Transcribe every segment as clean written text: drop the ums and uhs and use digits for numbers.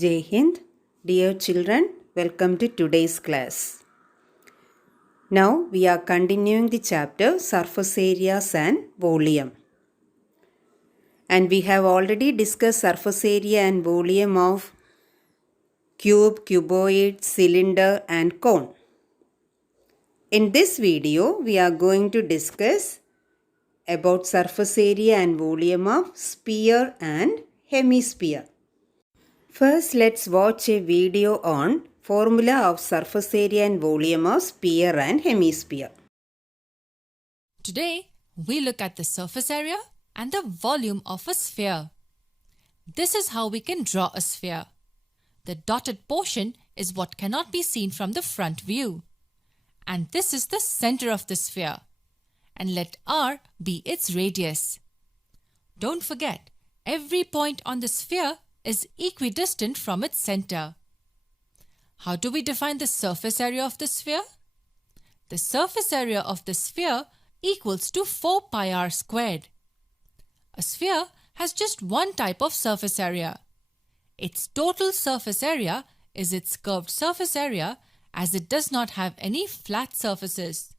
Jai Hind, dear children, welcome to today's class. Now we are continuing the chapter surface areas and volume. And we have already discussed surface area and volume of cube, cuboid, cylinder and cone. In this video, we are going to discuss about surface area and volume of sphere and hemisphere. First, let's watch a video on formula of surface area and volume of sphere and hemisphere. Today, we look at the surface area and the volume of a sphere. This is how we can draw a sphere. The dotted portion is what cannot be seen from the front view. And this is the center of the sphere. And let R be its radius. Don't forget, every point on the sphere is equidistant from its center. How do we define the surface area of the sphere? The surface area of the sphere equals to 4 pi r squared. A sphere has just one type of surface area. Its total surface area is its curved surface area, as it does not have any flat surfaces.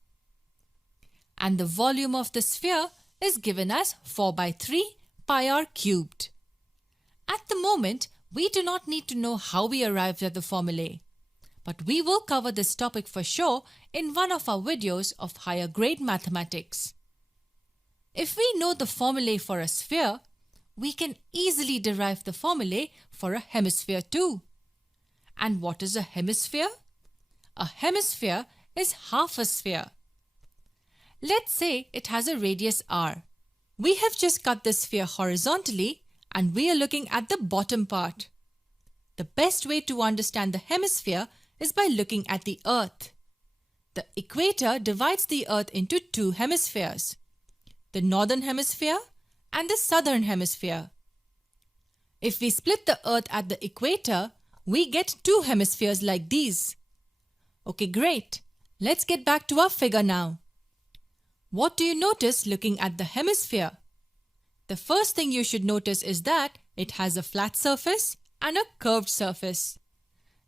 And the volume of the sphere is given as 4 by 3 pi r cubed. At the moment, we do not need to know how we arrived at the formulae, but we will cover this topic for sure in one of our videos of higher grade mathematics. If we know the formulae for a sphere, we can easily derive the formulae for a hemisphere too. And what is a hemisphere? A hemisphere is half a sphere. Let's say it has a radius r. We have just cut the sphere horizontally and we are looking at the bottom part. The best way to understand the hemisphere is by looking at the Earth. The equator divides the Earth into two hemispheres, the northern hemisphere and the southern hemisphere. If we split the Earth at the equator, we get two hemispheres like these. Okay, great. Let's get back to our figure now. What do you notice looking at the hemisphere? The first thing you should notice is that it has a flat surface and a curved surface.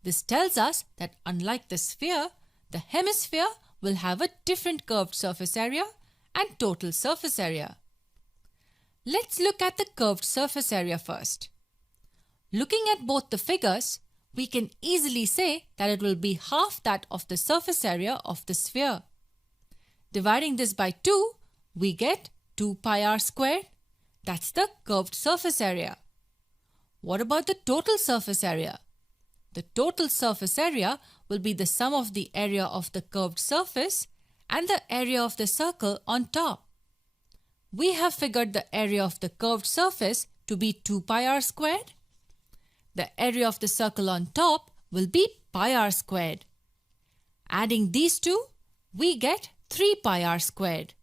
This tells us that unlike the sphere, the hemisphere will have a different curved surface area and total surface area. Let's look at the curved surface area first. Looking at both the figures, we can easily say that it will be half that of the surface area of the sphere. Dividing this by 2, we get 2 pi r squared. That's the curved surface area. What about the total surface area? The total surface area will be the sum of the area of the curved surface and the area of the circle on top. We have figured the area of the curved surface to be 2 pi r squared. The area of the circle on top will be pi r squared. Adding these two, we get 3 pi r squared.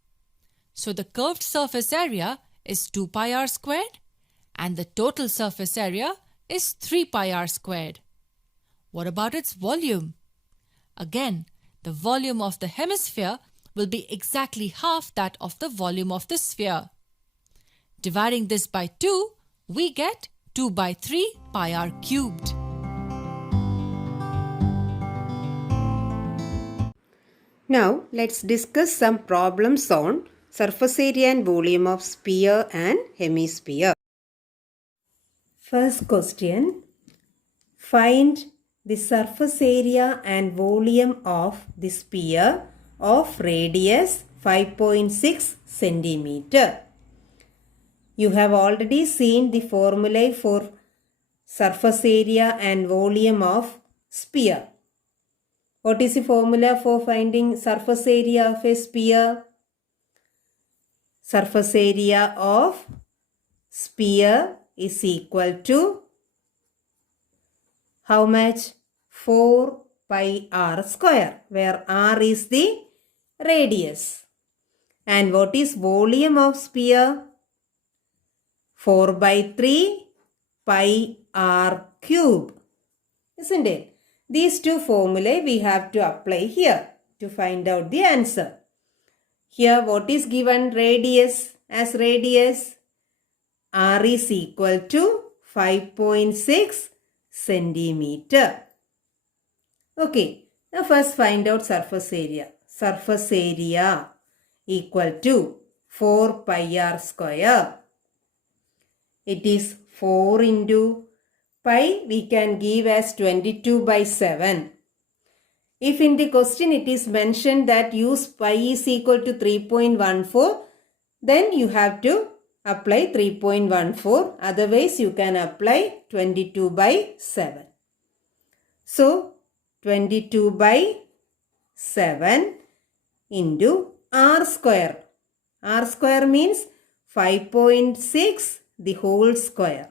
So the curved surface area is 2 pi r squared and the total surface area is 3 pi r squared. What about its volume? Again, the volume of the hemisphere will be exactly half that of the volume of the sphere. Dividing this by 2, we get 2 by 3 pi r cubed. Now let's discuss some problems on surface area and volume of sphere and hemisphere. First question. Find the surface area and volume of the sphere of radius 5.6 centimeter. You have already seen the formulae for surface area and volume of sphere. What is the formula for finding surface area of a sphere? Surface area of sphere is equal to how much? 4 pi r square, where r is the radius. And what is volume of sphere? 4 by 3 pi r cube. Isn't it? These two formulae we have to apply here to find out the answer. Here what is given radius as radius? R is equal to 5.6 centimeter. Okay, now first find out surface area. Surface area equal to 4 pi r square. It is 4 into pi we can give as 22 by 7. If in the question it is mentioned that use pi is equal to 3.14, then you have to apply 3.14. Otherwise, you can apply 22 by 7. So, 22 by 7 into r square. R square means 5.6 the whole square.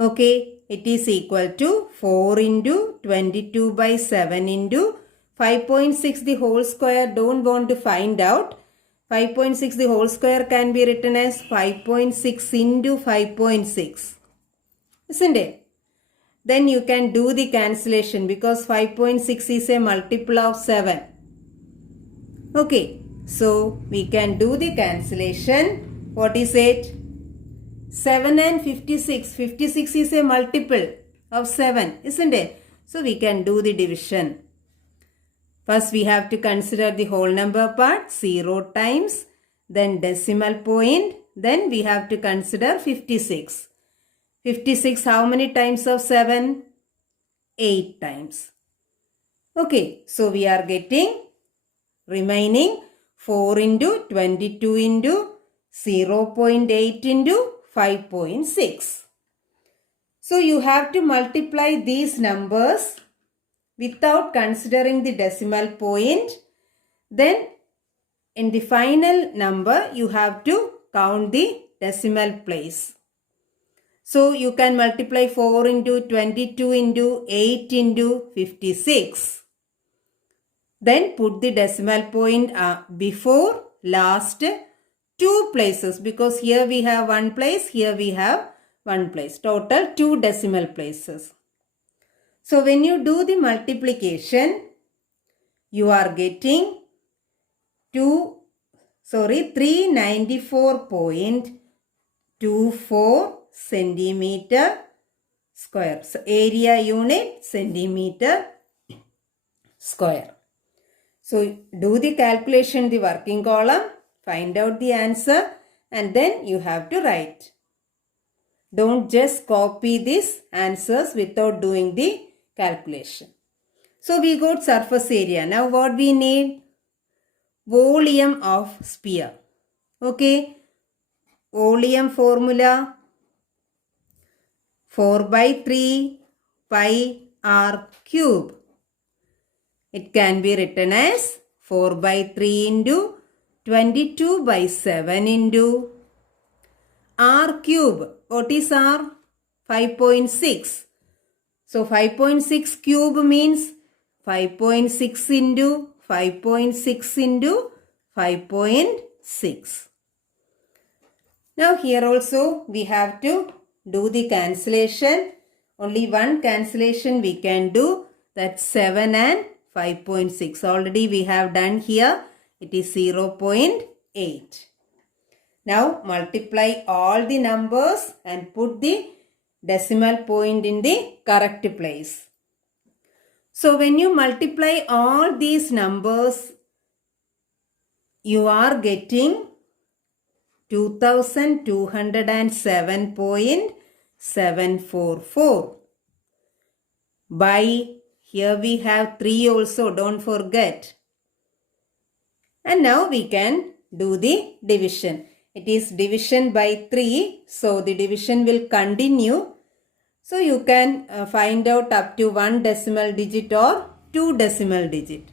Okay, it is equal to 4 into 22 by 7 into 5.6 the whole square. Don't want to find out. 5.6 the whole square can be written as 5.6 into 5.6. Isn't it? Then you can do the cancellation because 5.6 is a multiple of 7. Okay, so we can do the cancellation. What is it? 7 and 56. 56 is a multiple of 7, isn't it? So we can do the division. First we have to consider the whole number part, 0 times, then decimal point, then we have to consider 56. 56 how many times of 7? 8 times. Okay, so we are getting remaining 4 into 22 into 0.8 into 5.6. So you have to multiply these numbers without considering the decimal point. Then in the final number you have to count the decimal place. So you can multiply 4 into 22 into 8 into 56. Then put the decimal point before last 2 places because here we have 1 place, here we have 1 place. Total 2 decimal places. So when you do the multiplication, you are getting 394.24 centimeter square. So area unit centimeter square. So do the calculation, the working column, find out the answer and then you have to write. Don't just copy these answers without doing the calculation. So we got surface area. Now what we need? Volume of sphere. Okay. Volume formula 4 by 3 pi r cube. It can be written as 4 by 3 into 22 by 7 into r cube. What is r? 5.6. So 5.6 cube means 5.6 into 5.6 into 5.6. Now here also we have to do the cancellation. Only one cancellation we can do, that's 7 and 5.6. Already we have done here. It is 0.8. Now multiply all the numbers and put the decimal point in the correct place. So when you multiply all these numbers, you are getting 2207.744 by, here we have 3 also, don't forget. And now we can do the division. It is division by 3, so the division will continue. So you can find out up to 1 decimal digit or 2 decimal digit.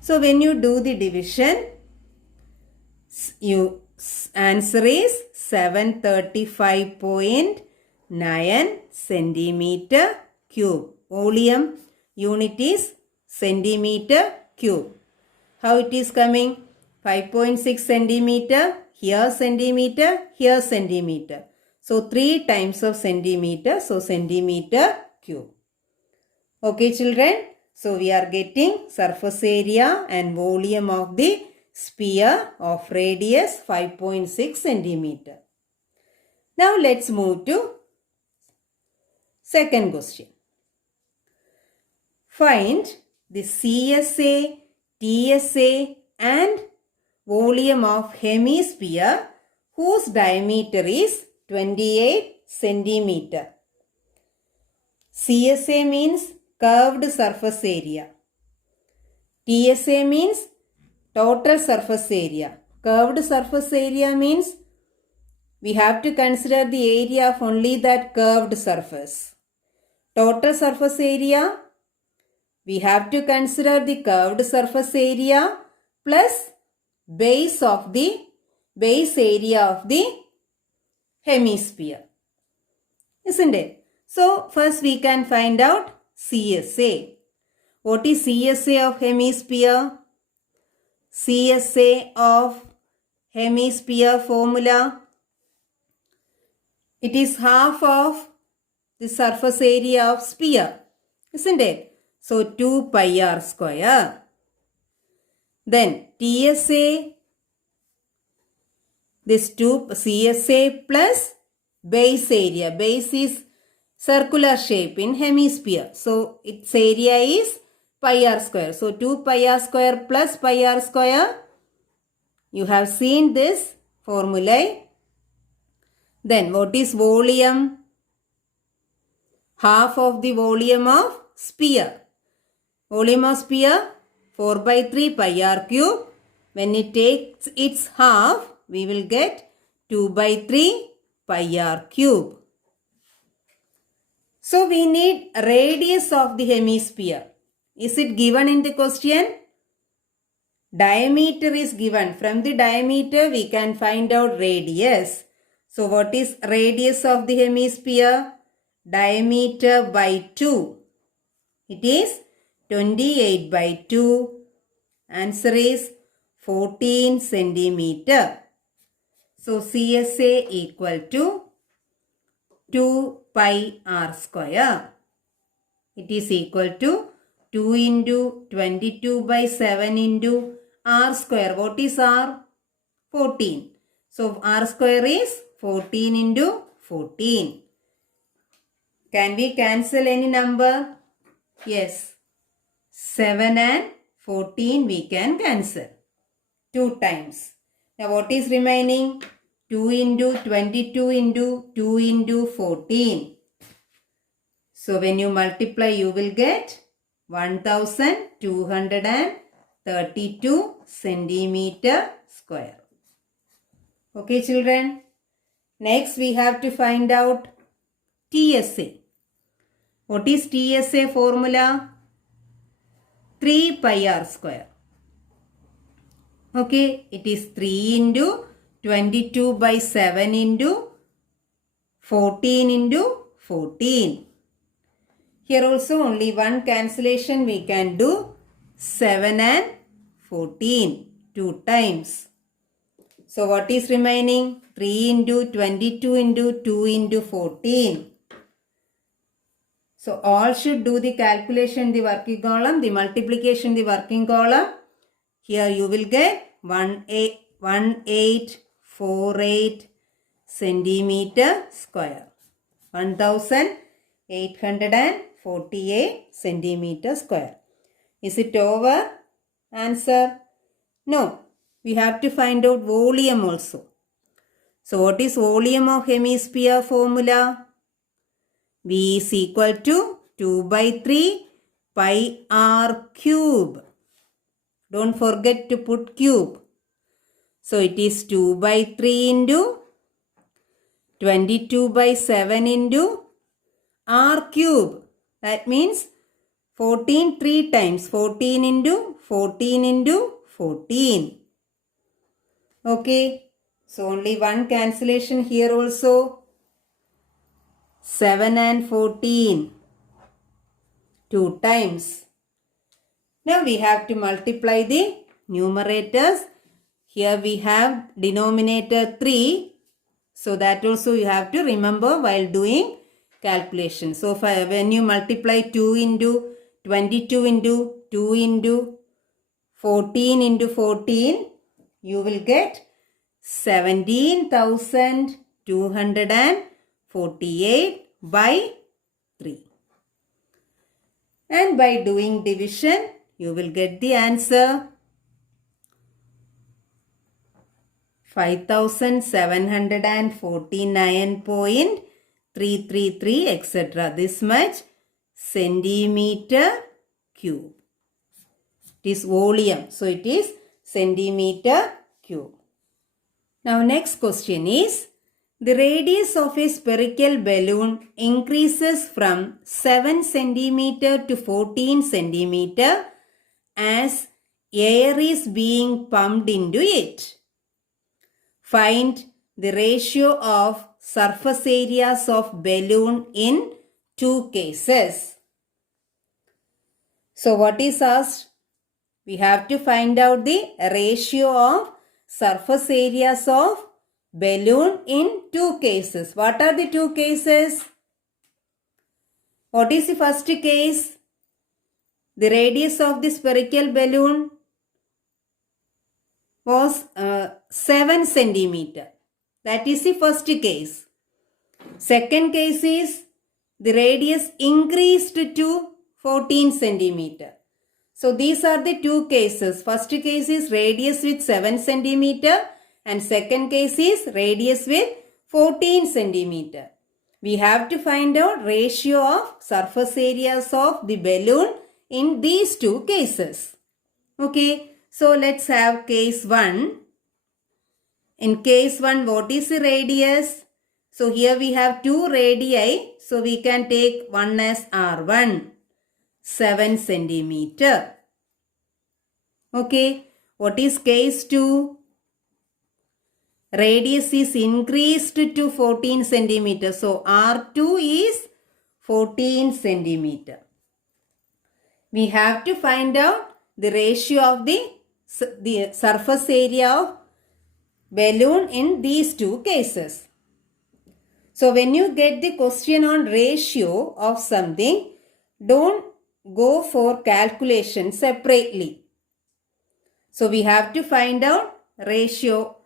So when you do the division, your answer is 735.9 centimeter cube. Volume unit is centimeter cube. How it is coming? 5.6 centimeter, here centimeter, here centimeter. So 3 times of centimeter, so centimeter cube. Okay children, so we are getting surface area and volume of the sphere of radius 5.6 centimeter. Now let's move to Second question. Find the CSA, TSA and volume of hemisphere whose diameter is 28 centimeter. CSA means curved surface area. TSA means total surface area. Curved surface area means we have to consider the area of only that curved surface. Total surface area, we have to consider the curved surface area plus base area of the hemisphere. Isn't it? So first we can find out CSA. What is CSA of hemisphere? CSA of hemisphere formula. It is half of the surface area of sphere. Isn't it? So 2 pi r square. Then TSA, this 2 CSA plus base area. Base is circular shape in hemisphere. So its area is pi r square. So 2 pi r square plus pi r square. You have seen this formula. Then what is volume? Half of the volume of sphere. Volume of sphere 4 by 3 pi r cube. When it takes its half, we will get 2 by 3 pi r cube. So we need radius of the hemisphere. Is it given in the question? Diameter is given. From the diameter we can find out radius. So what is radius of the hemisphere? Diameter by 2. It is 28 by 2. Answer is 14 centimeter. So CSA equal to 2 pi r square. It is equal to 2 into 22 by 7 into r square. What is r? 14. So r square is 14 into 14. Can we cancel any number? Yes. 7 and 14 we can cancel. 2 times. Now what is remaining? 2 into 22 into 2 into 14. So when you multiply you will get 1232 centimeter square. Okay children. Next we have to find out TSA. What is TSA formula? 3 pi r square. Okay, it is 3 into 22 by 7 into 14 into 14. Here also only one cancellation we can do. 7 and 14. 2 times. So what is remaining? 3 into 22 into 2 into 14. So all should do the calculation in the working column, the multiplication in the working column. Here you will get 1848 centimeter square. 1848 centimeter square. Is it over? Answer? No. We have to find out volume also. So what is volume of hemisphere formula? V is equal to 2 by 3 pi r cube. Don't forget to put cube. So it is 2 by 3 into 22 by 7 into r cube. That means 14 3 times. 14 into 14 into 14. Okay. So only one cancellation here also. 7 and 14. 2 times. Now we have to multiply the numerators. Here we have denominator 3. So that also you have to remember while doing calculation. So when you multiply 2 into 22 into 2 into 14 into 14, you will get 17,248 by 3. And by doing division, you will get the answer 5749.333 etc. This much centimeter cube. It is volume. So it is centimeter cube. Now next question is, the radius of a spherical balloon increases from 7 centimeter to 14 centimeter as air is being pumped into it. Find the ratio of surface areas of balloon in two cases. So what is asked? We have to find out the ratio of surface areas of balloon in two cases. What are the two cases? What is the first case? The radius of the spherical balloon was 7 centimeter. That is the first case. Second case is the radius increased to 14 centimeter. So these are the two cases. First case is radius with 7 centimeter and second case is radius with 14 centimeter. We have to find out ratio of surface areas of the balloon in these two cases. Okay, so let's have case 1. In case 1, what is the radius? So here we have two radii. So we can take one as R1, 7 centimeter. Okay, what is case 2? Radius is increased to 14 centimeter. So R2 is 14 centimeter. We have to find out the ratio of the surface area of balloon in these two cases. So when you get the question on ratio of something, don't go for calculation separately. So we have to find out ratio.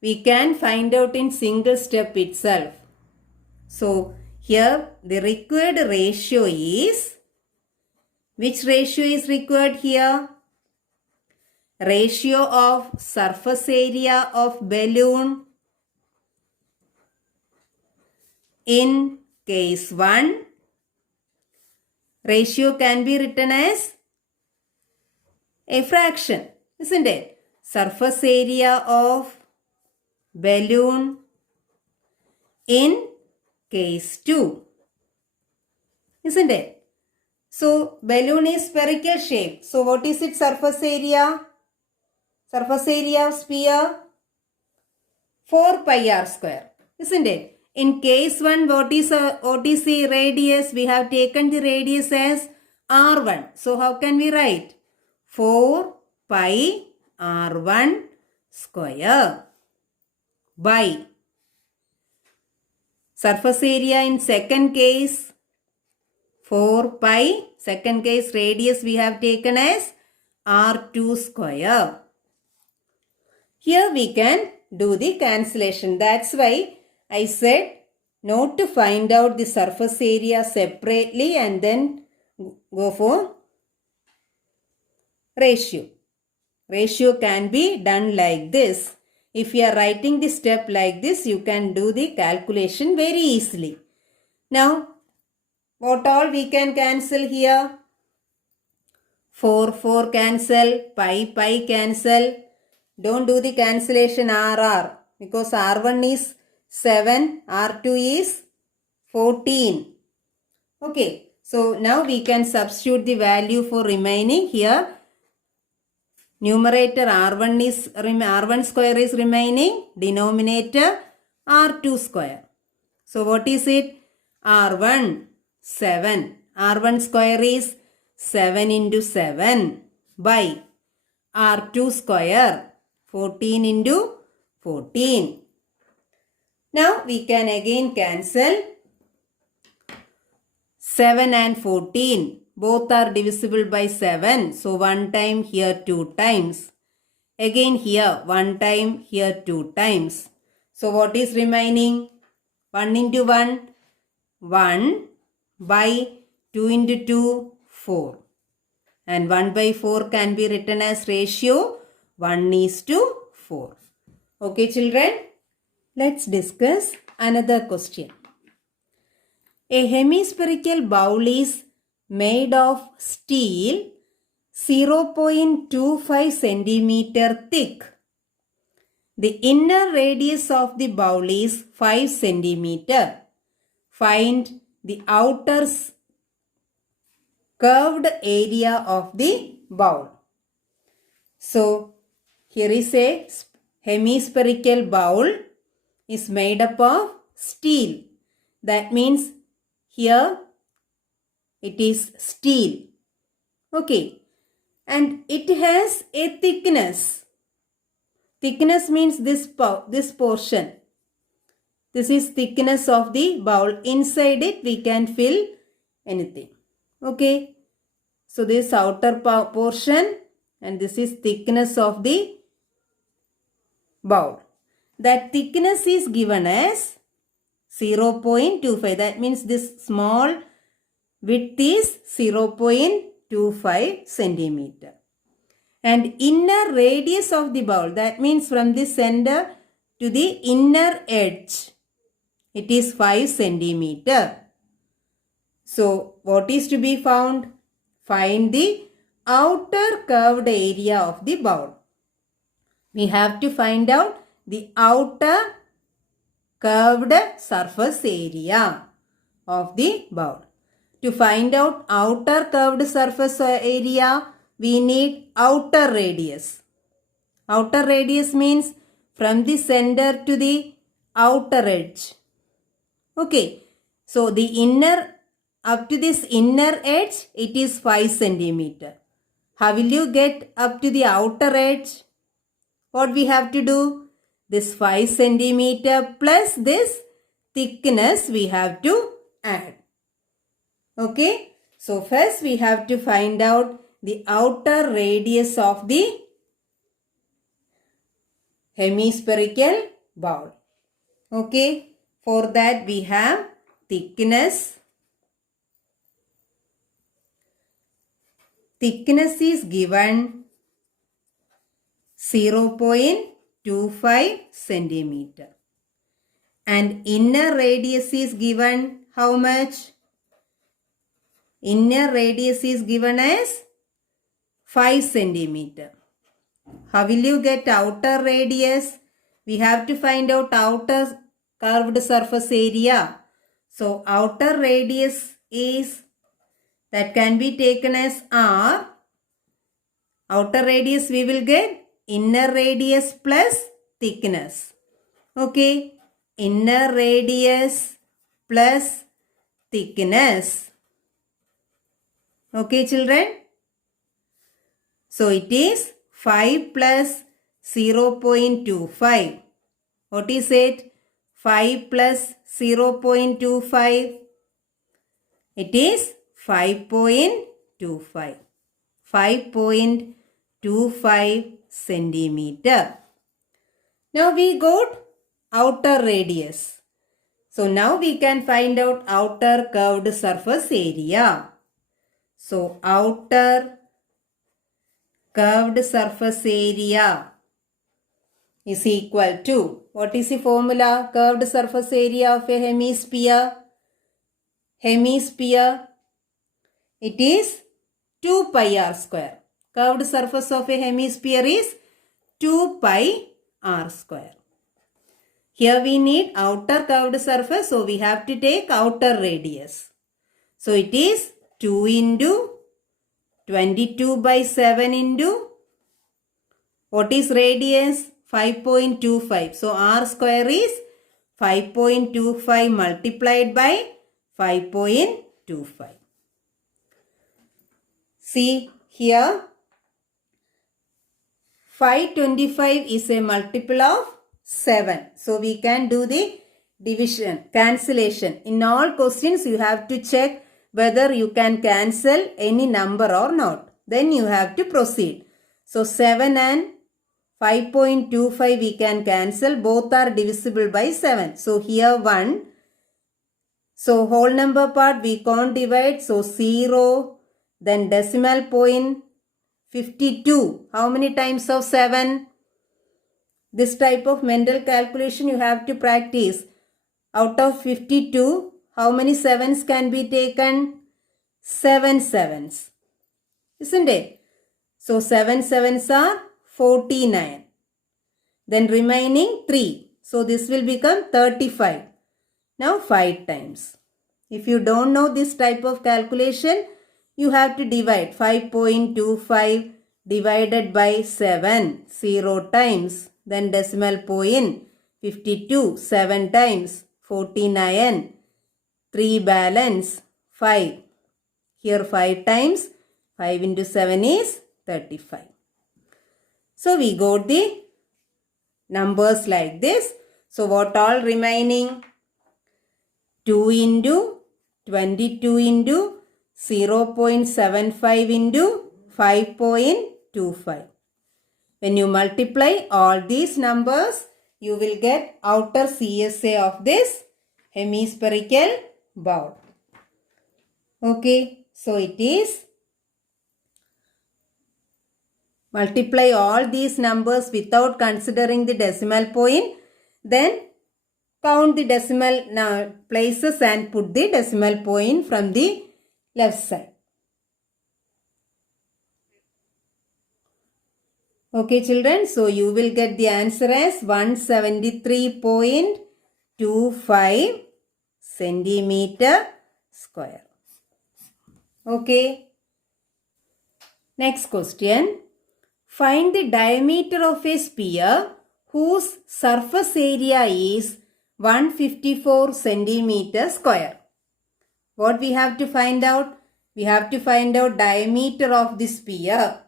We can find out in single step itself. So here the required ratio is, which ratio is required here? Ratio of surface area of balloon in case 1. Ratio can be written as a fraction, isn't it? Surface area of balloon in case 2, isn't it? So balloon is spherical shape. So what is its surface area? Surface area of sphere 4 pi r square, isn't it? In case 1, what is the radius? We have taken the radius as r1. So how can we write? 4 pi r1 square by surface area in second case 4 pi. Second case radius we have taken as r2 square. Here we can do the cancellation. That's why I said not to find out the surface area separately and then go for ratio. Ratio can be done like this. If you are writing the step like this, you can do the calculation very easily. Now, what all we can cancel here? 4 cancel, pi cancel. Don't do the cancellation RR because R1 is 7, R2 is 14. Okay, so now we can substitute the value for remaining here. Numerator R1 square is remaining, denominator R2 square. So what is it? R1, 7. R1 square is 7 into 7 by R2 square, 14 into 14. Now we can again cancel 7 and 14. Both are divisible by 7. So 1 time here 2 times. Again here 1 time, here 2 times. So what is remaining? 1 into 1, 1 by 2 into 2, 4. And 1 by 4 can be written as ratio 1:4. Okay, children? Let's discuss another question. A hemispherical bowl is made of steel 0.25 centimeter thick. The inner radius of the bowl is 5 centimeter. Find the outer curved area of the bowl. So, here is a hemispherical bowl is made up of steel. That means here it is steel. Okay. And it has a thickness. Thickness means this portion. This is thickness of the bowl. Inside it we can fill anything. Okay. So this outer portion and this is thickness of the bowl. That thickness is given as 0.25. That means this small width is 0.25 centimeter. And inner radius of the bowl, that means from the center to the inner edge, it is 5 centimeter. So, what is to be found? Find the outer curved area of the bowl. We have to find out the outer curved surface area of the bowl. To find out outer curved surface area, we need outer radius. Outer radius means from the center to the outer edge. Okay. So, the inner, up to this inner edge, it is 5 centimeter. How will you get up to the outer edge? What we have to do? This 5 centimeter plus this thickness we have to add. Okay. So, first we have to find out the outer radius of the hemispherical bowl. Okay. For that we have thickness. Thickness is given 0.25 centimeter. And inner radius is given how much? Inner radius is given as 5 centimeter. How will you get outer radius? We have to find out outer curved surface area. So, outer radius is, that can be taken as R. Outer radius we will get inner radius plus thickness. Okay. Inner radius plus thickness. Okay, children. So, it is 5 plus 0.25. What is it? 5 plus 0.25. It is 5.25. 5.25 centimeter. Now we got outer radius. So now we can find out outer curved surface area. So outer curved surface area is equal to, what is the formula? Curved surface area of a hemisphere. Hemisphere, it is 2 pi r square. Curved surface of a hemisphere is 2 pi r square. Here we need outer curved surface, so we have to take outer radius. So it is 2 into 22 by 7 into, what is radius? 5.25. So r square is 5.25 multiplied by 5.25. See here, 525 is a multiple of 7. So we can do the division, cancellation. In all questions you have to check whether you can cancel any number or not. Then you have to proceed. So 7 and 5.25 we can cancel. Both are divisible by 7. So here 1. So whole number part we can't divide. So 0, then decimal point 52. How many times of 7? This type of mental calculation you have to practice. Out of 52, how many 7s can be taken? 7 sevens. Isn't it? So 7 sevens are 49. Then remaining 3. So this will become 35. Now 5 times. If you don't know this type of calculation, you have to divide 5.25 divided by 7 0 times. Then decimal point 52 7 times 49 3 balance 5. Here 5 times 5 into 7 is 35. So we got the numbers like this. So what all remaining? 2 into 22 into 0.75 into 5.25. When you multiply all these numbers, you will get outer CSA of this hemispherical bowl. Okay, so it is multiply all these numbers without considering the decimal point, then count the decimal places and put the decimal point from the left side. Okay children, so you will get the answer as 173.25 centimeter square. Okay. Next question. Find the diameter of a sphere whose surface area is 154 centimeter square. What we have to find out? We have to find out diameter of the sphere.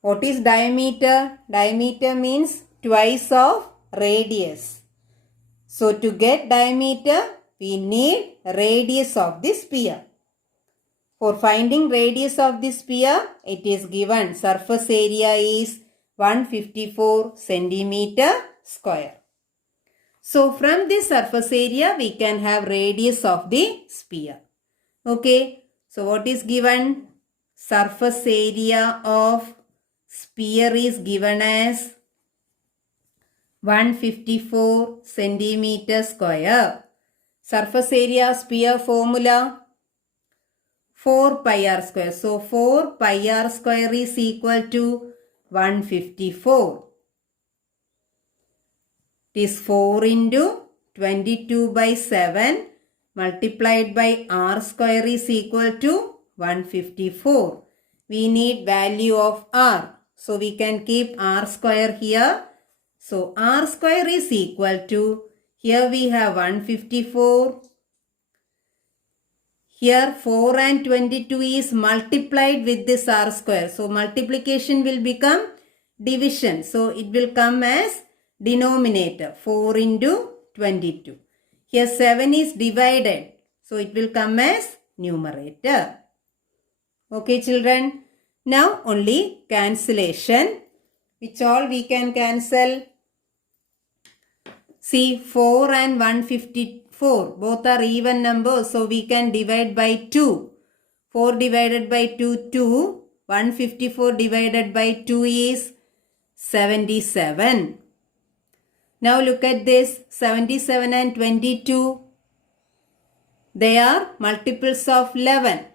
What is diameter? Diameter means twice of radius. So to get diameter, we need radius of the sphere. For finding radius of the sphere, it is given surface area is 154 centimeter square. So from this surface area, we can have radius of the sphere. Okay. So what is given? Surface area of sphere is given as 154 centimeter square. Surface area sphere formula 4 pi r square. So 4 pi r square is equal to 154. It is 4 into 22 by 7 multiplied by r square is equal to 154. We need value of r. So we can keep r square here. So r square is equal to, here we have 154. Here 4 and 22 is multiplied with this r square. So multiplication will become division. So it will come as denominator 4 into 22. Here 7 is divided. So it will come as numerator. Okay children. Now only cancellation. Which all we can cancel? See 4 and 154. Both are even numbers. So we can divide by 2. 4 divided by 2, 2. 154 divided by 2 is 77. Now look at this. 77 and 22. They are multiples of 11.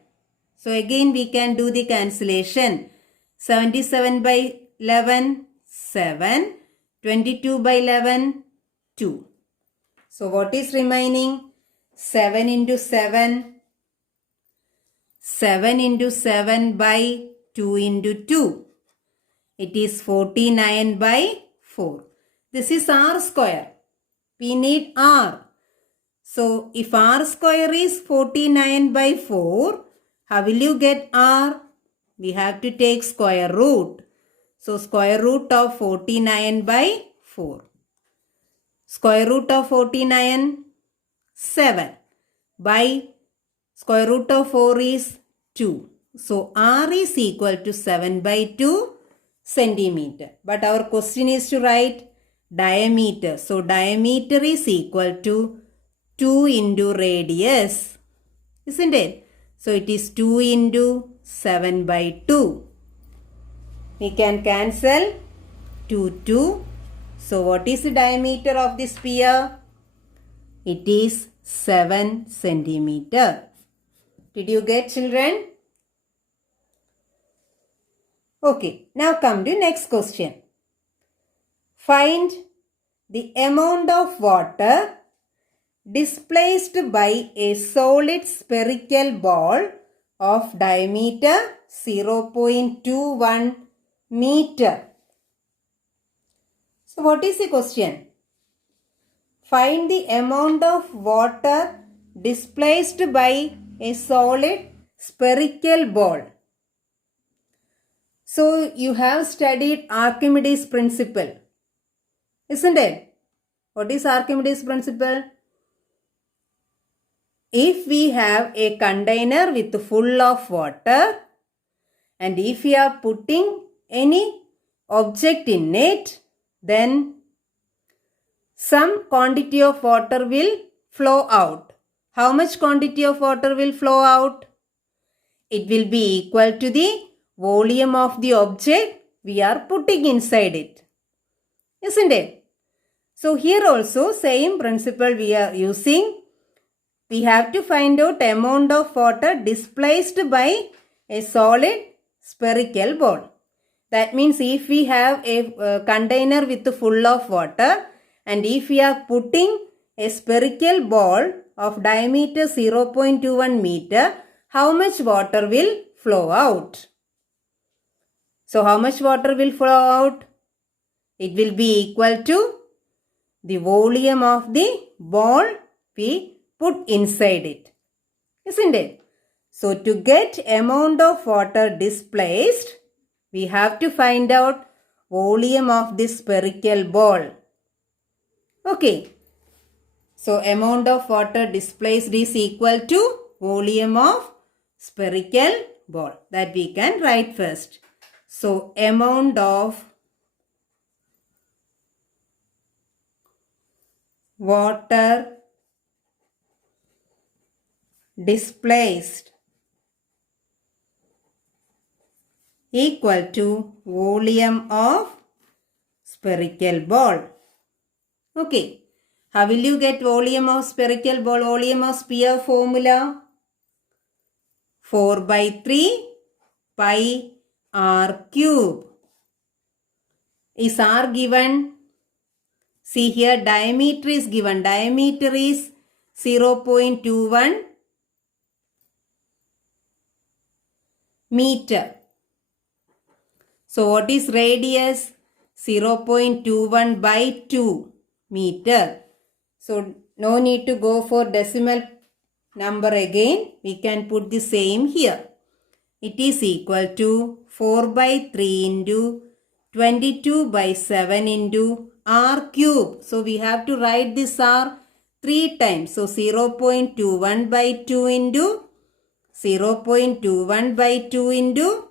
So again we can do the cancellation. 77 by 11, 7. 22 by 11, 2. So what is remaining? 7 into 7. 7 into 7 by 2 into 2. It is 49 by 4. This is r square. We need r. So if r square is 49 by 4, how will you get r? We have to take square root. So square root of 49 by 4. Square root of 49, 7. By square root of 4 is 2. So r is equal to 7 by 2 centimeter. But our question is to write diameter. So diameter is equal to 2 into radius, isn't it? So it is 2 into 7 by 2. We can cancel 2, 2. So what is the diameter of the sphere? It is 7 centimeter. Did you get, children? Okay, now come to next question. Find the amount of water displaced by a solid spherical ball of diameter 0.21 meter. So what is the question? Find the amount of water displaced by a solid spherical ball. So you have studied Archimedes' principle, isn't it? What is Archimedes' principle? If we have a container with full of water and if we are putting any object in it, then some quantity of water will flow out. How much quantity of water will flow out? It will be equal to the volume of the object we are putting inside it. Isn't it? So here also same principle we are using. We have to find out amount of water displaced by a solid spherical ball. That means if we have a container with full of water and if we are putting a spherical ball of diameter 0.21 meter, how much water will flow out? So how much water will flow out? It will be equal to the volume of the ball we put inside it, isn't it? So to get amount of water displaced, we have to find out volume of this spherical ball. Okay. So amount of water displaced is equal to volume of spherical ball. That we can write first. So amount of water displaced equal to volume of spherical ball. Okay. How will you get volume of spherical ball? Volume of sphere formula? 4 by 3 pi r cube. Is r given? See here diameter is given. Diameter is 0.21 meter. So what is radius? 0.21 by 2 meter. So no need to go for decimal number again. We can put the same here. It is equal to 4 by 3 into 22 by 7 into r cube. So we have to write this r 3 times. So 0.21 by 2 into 0.21 by 2 into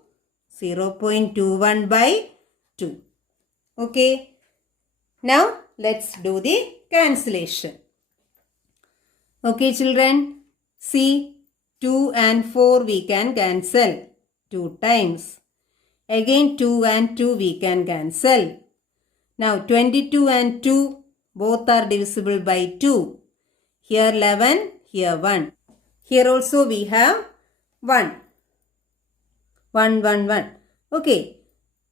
0.21 by 2. Okay. Now let's do the cancellation. Okay children. See 2 and 4 we can cancel 2 times. Again 2 and 2 we can cancel. Now 22 and 2 both are divisible by 2. Here 11, here 1. Here also we have 1. 1, 1, 1. Okay.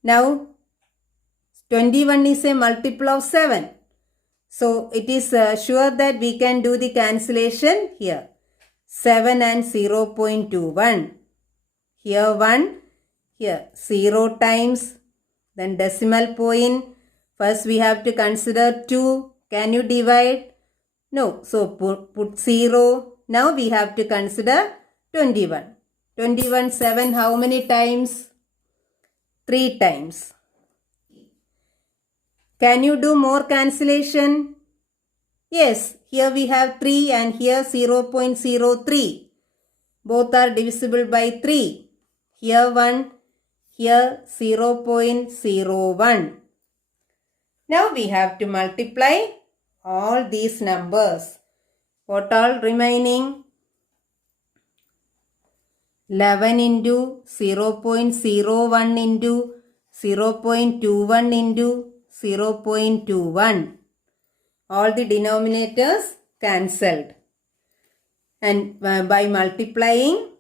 Now 21 is a multiple of 7. So it is sure that we can do the cancellation here. 7 and 0.21. Here 1. Here 0 times. Then decimal point. First we have to consider 2. Can you divide? No. So put 0. Now we have to consider 21. 21, 7 how many times? 3 times. Can you do more cancellation? Yes, here we have 3 and here 0.03. Both are divisible by 3. Here 1, here 0.01. Now we have to multiply all these numbers. What all remaining? 11 into 0.01 into 0.21 into 0.21. All the denominators cancelled. And by multiplying,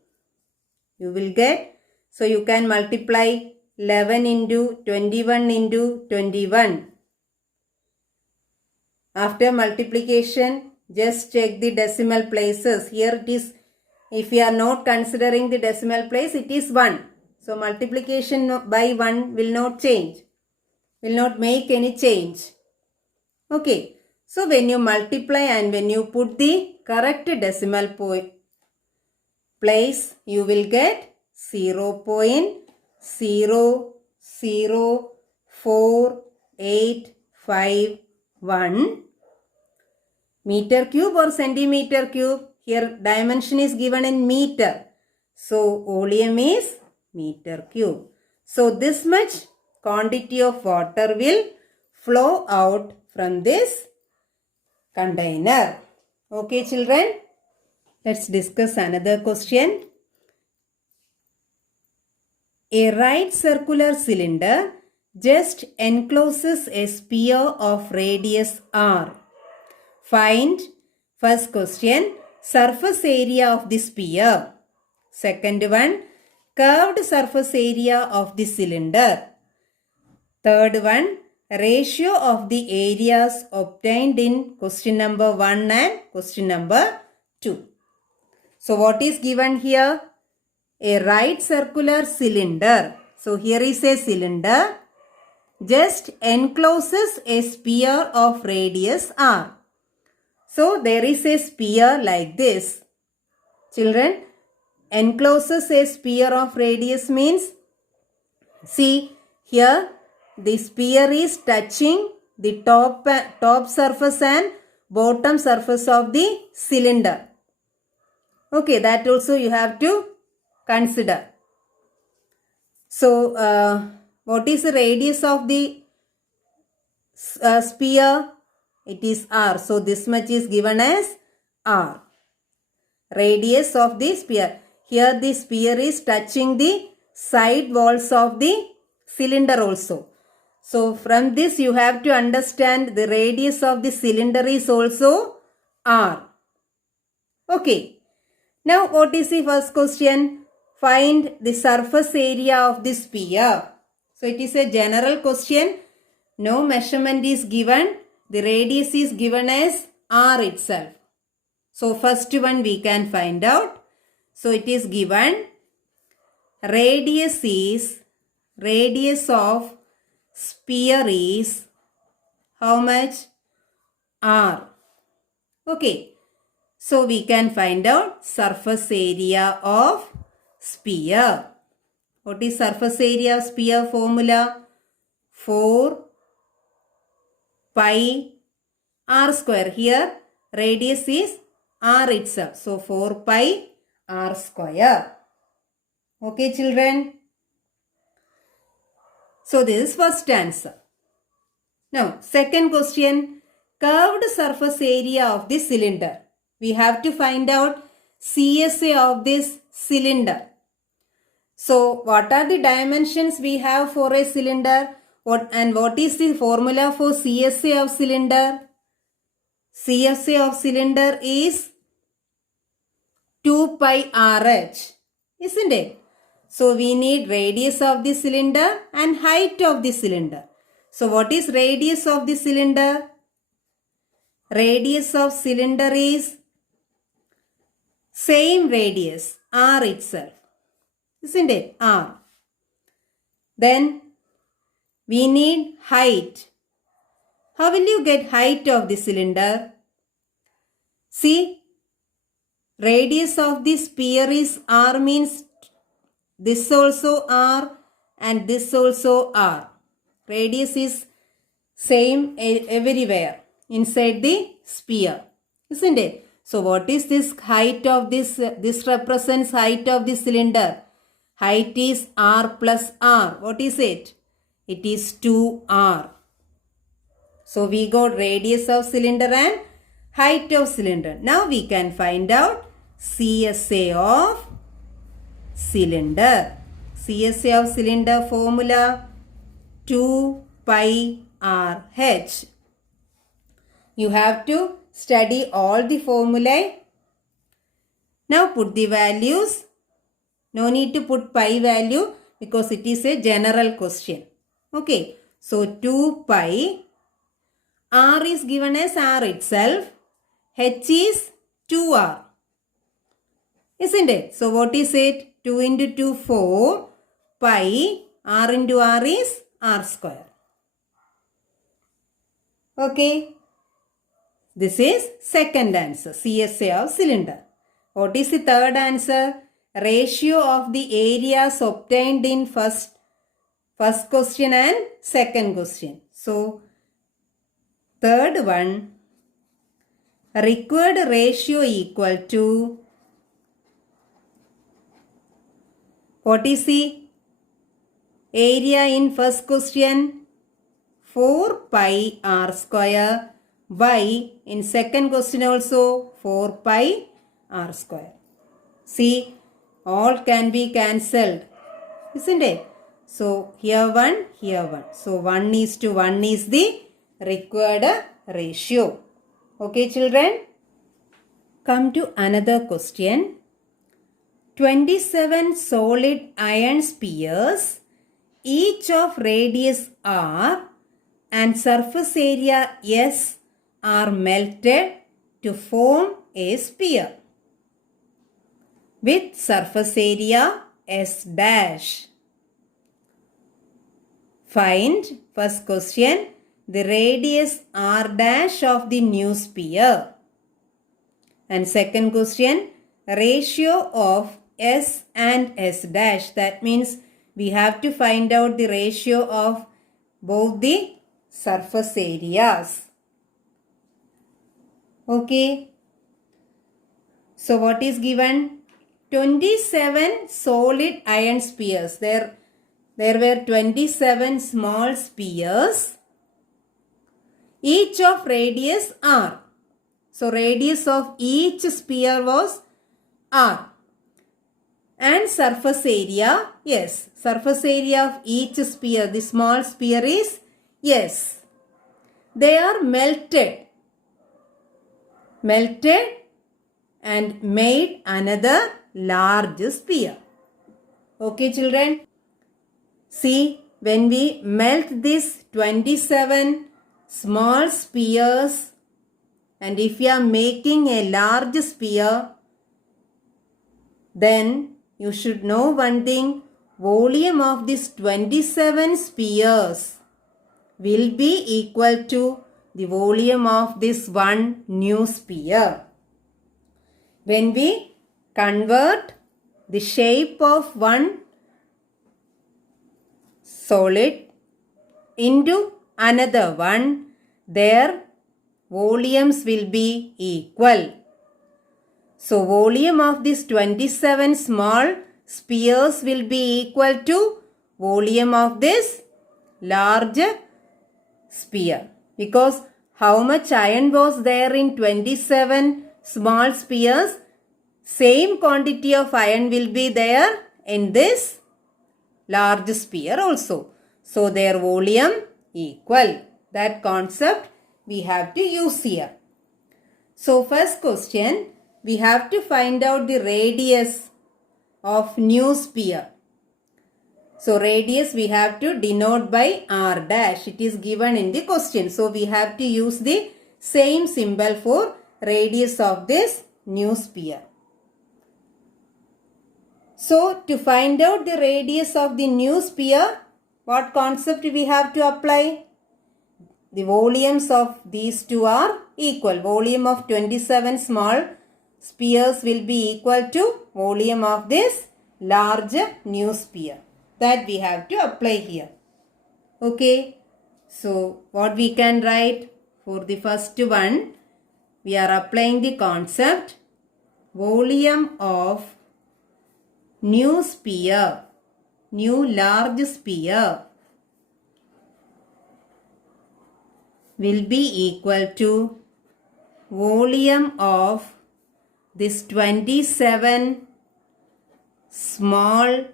you will get, so you can multiply 11 into 21 into 21. After multiplication, just check the decimal places. Here it is, if we are not considering the decimal place, it is 1. So multiplication by 1 will not change, will not make any change. Okay, so when you multiply and when you put the correct decimal place, you will get 0.004851 meter cube or centimeter cube. Here dimension is given in meter. So volume is meter cube. So this much quantity of water will flow out from this container. Okay children, let's discuss another question. A right circular cylinder just encloses a sphere of radius r. Find, first question, surface area of the sphere. Second one, curved surface area of the cylinder. Third one, ratio of the areas obtained in question number 1 and question number 2. So what is given here? A right circular cylinder. So here is a cylinder just encloses a sphere of radius r. So there is a sphere like this. Children, encloses a sphere of radius means, see here the sphere is touching the top surface and bottom surface of the cylinder. Okay, that also you have to consider. So what is the radius of the sphere? It is r. So this much is given as r. Radius of the sphere. Here the sphere is touching the side walls of the cylinder also. So from this you have to understand the radius of the cylinder is also r. Okay. Now what is the first question? Find the surface area of the sphere. So it is a general question. No measurement is given. The radius is given as r itself. So first one we can find out. So it is given radius of sphere is how much? R. Okay. So we can find out surface area of sphere. What is surface area of sphere formula? 4 pi r square. Here radius is r itself. So 4 pi r square. Okay children. So this is first answer. Now second question. Curved surface area of the cylinder. We have to find out CSA of this cylinder. So what are the dimensions we have for a cylinder? What is the formula for CSA of cylinder? CSA of cylinder is 2 pi RH, isn't it? So we need radius of the cylinder and height of the cylinder. So what is radius of the cylinder? Radius of cylinder is same radius, r itself, isn't it? R. Then we need height. How will you get height of the cylinder? See, radius of the sphere is r means this also r and this also r. Radius is same everywhere inside the sphere, isn't it? So what is this height of this? This represents height of the cylinder. Height is r plus r. What is it? It is 2r. So we got radius of cylinder and height of cylinder. Now we can find out CSA of cylinder. CSA of cylinder formula 2 pi RH. You have to study all the formulae. Now put the values. No need to put pi value because it is a general question. Okay. So 2 pi. R is given as R itself. H is 2R. Isn't it? So what is it? 2 into 2, 4. Pi. R into R is R square. Okay. This is second answer. CSA of cylinder. What is the third answer? Ratio of the areas obtained in first question and second question. So, third one, required ratio equal to, what is the area in first question? 4 pi r square by in second question also 4 pi r square. See, all can be cancelled, isn't it? So, here 1, here 1. So, 1:1 is the required ratio. Okay, children? Come to another question. 27 solid iron spheres, each of radius r and surface area S are melted to form a sphere with surface area S dash. Find, first question, the radius r dash of the new sphere. And second question, ratio of S and S dash. That means we have to find out the ratio of both the surface areas. Okay. So what is given? 27 solid iron spheres. There were 27 small spheres, each of radius r. So radius of each sphere was r. And surface area, yes, surface area of each sphere, the small sphere is yes. They are melted and made another large sphere. Okay, children? See, when we melt these 27 small spheres and if you are making a large sphere, then you should know one thing, volume of these 27 spheres will be equal to the volume of this one new sphere. When we convert the shape of one solid into another one, their volumes will be equal. So, volume of these 27 small spheres will be equal to volume of this large sphere. Because how much iron was there in 27 small spheres? Same quantity of iron will be there in this large sphere also. So, their volume equal. That concept we have to use here. So, first question, we have to find out the radius of new sphere. So, radius we have to denote by r dash. It is given in the question. So, we have to use the same symbol for radius of this new sphere. So, to find out the radius of the new sphere, what concept we have to apply? The volumes of these two are equal. Volume of 27 small spheres will be equal to volume of this large new sphere. That we have to apply here. Okay. So, what we can write for the first one, we are applying the concept volume of new sphere, new large sphere will be equal to volume of this 27 small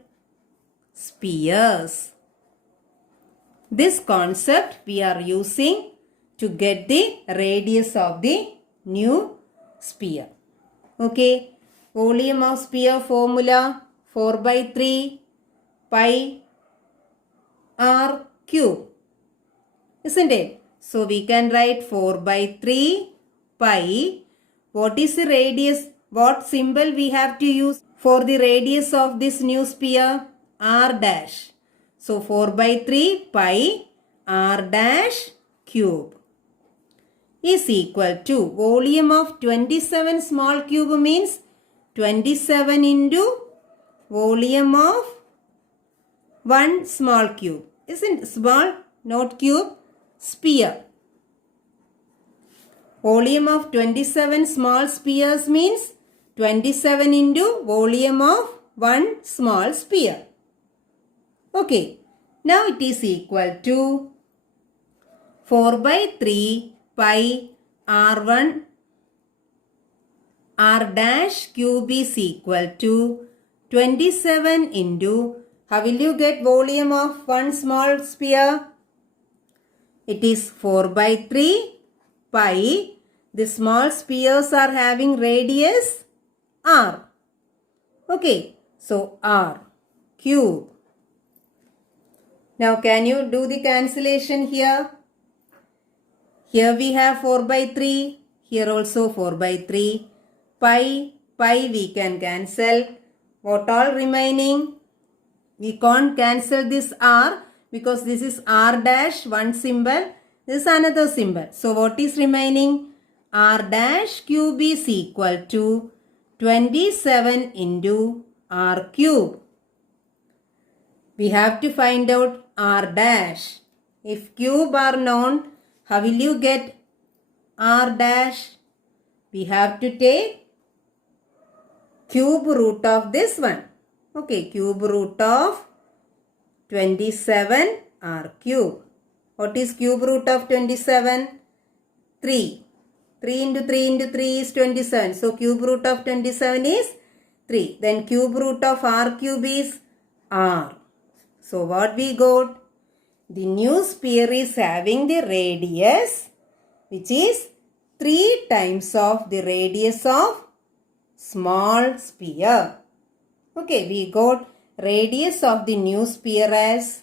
spheres. This concept we are using to get the radius of the new sphere. Okay, volume of sphere formula 4 by 3 pi r cube, isn't it? So we can write 4 by 3 pi. What is the radius? What symbol we have to use for the radius of this new sphere? R dash. So 4 by 3 pi r dash cube is equal to volume of 27 small cube means 27 into volume of 1 small cube. Isn't small, not cube, sphere. Volume of 27 small spheres means 27 into volume of 1 small sphere. Okay, now it is equal to 4 by 3 pi r1 r dash cube is equal to 27 into, how will you get volume of 1 small sphere? It is 4 by 3 pi. The small spheres are having radius r. Okay, so r cube. Now can you do the cancellation here? Here we have 4 by 3. Here also 4 by 3. Pi we can cancel. What all remaining? We can't cancel this r because this is r dash, one symbol. This is another symbol. So what is remaining? R dash cube is equal to 27 into r cube. We have to find out r dash. If cube are known, how will you get r dash? We have to take cube root of this one. Okay, cube root of 27 r cube. What is cube root of 27? 3. 3 into 3 into 3 is 27. So cube root of 27 is 3. Then cube root of r cube is r. So what we got? The new sphere is having the radius which is 3 times of the radius of small sphere. Okay, we got radius of the new sphere as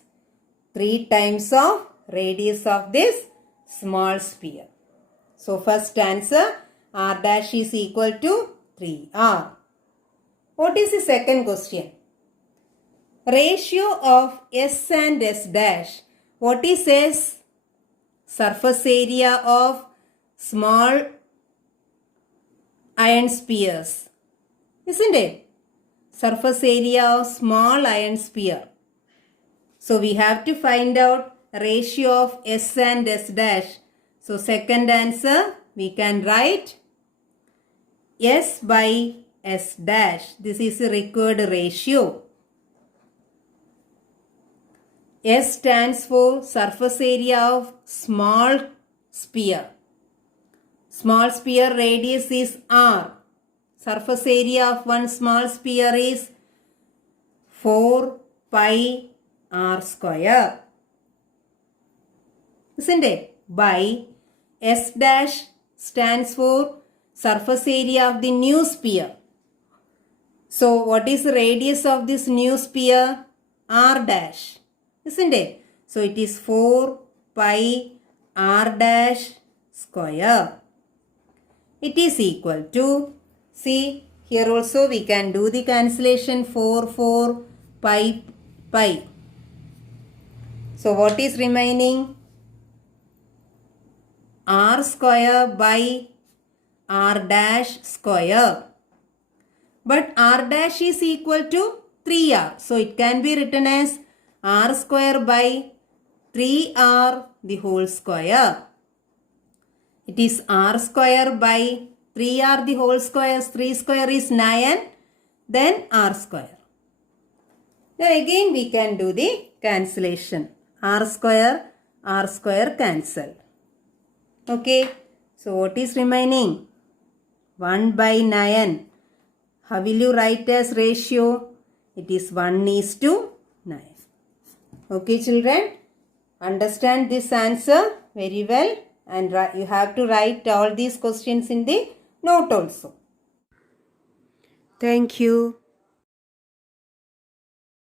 3 times of radius of this small sphere. So first answer, r dash is equal to 3r. What is the second question? Ratio of S and S dash. What is S? Surface area of small iron spheres. Isn't it? Surface area of small iron sphere. So we have to find out ratio of S and S dash. So second answer we can write S by S dash. This is a required ratio. S stands for surface area of small sphere. Small sphere radius is r. Surface area of one small sphere is 4 pi r square. Isn't it? By S dash stands for surface area of the new sphere. So what is the radius of this new sphere? R dash. Isn't it? So it is 4 pi r dash square. It is equal to, see here also we can do the cancellation, 4 pi. So what is remaining? R square by r dash square. But r dash is equal to 3r. So it can be written as r square by 3r the whole square. It is r square by 3r the whole square. 3 square is 9. Then r square. Now again we can do the cancellation. R square cancel. Okay. So what is remaining? 1 by 9. How will you write as ratio? It is 1:9. Okay children, understand this answer very well, and you have to write all these questions in the note also. Thank you.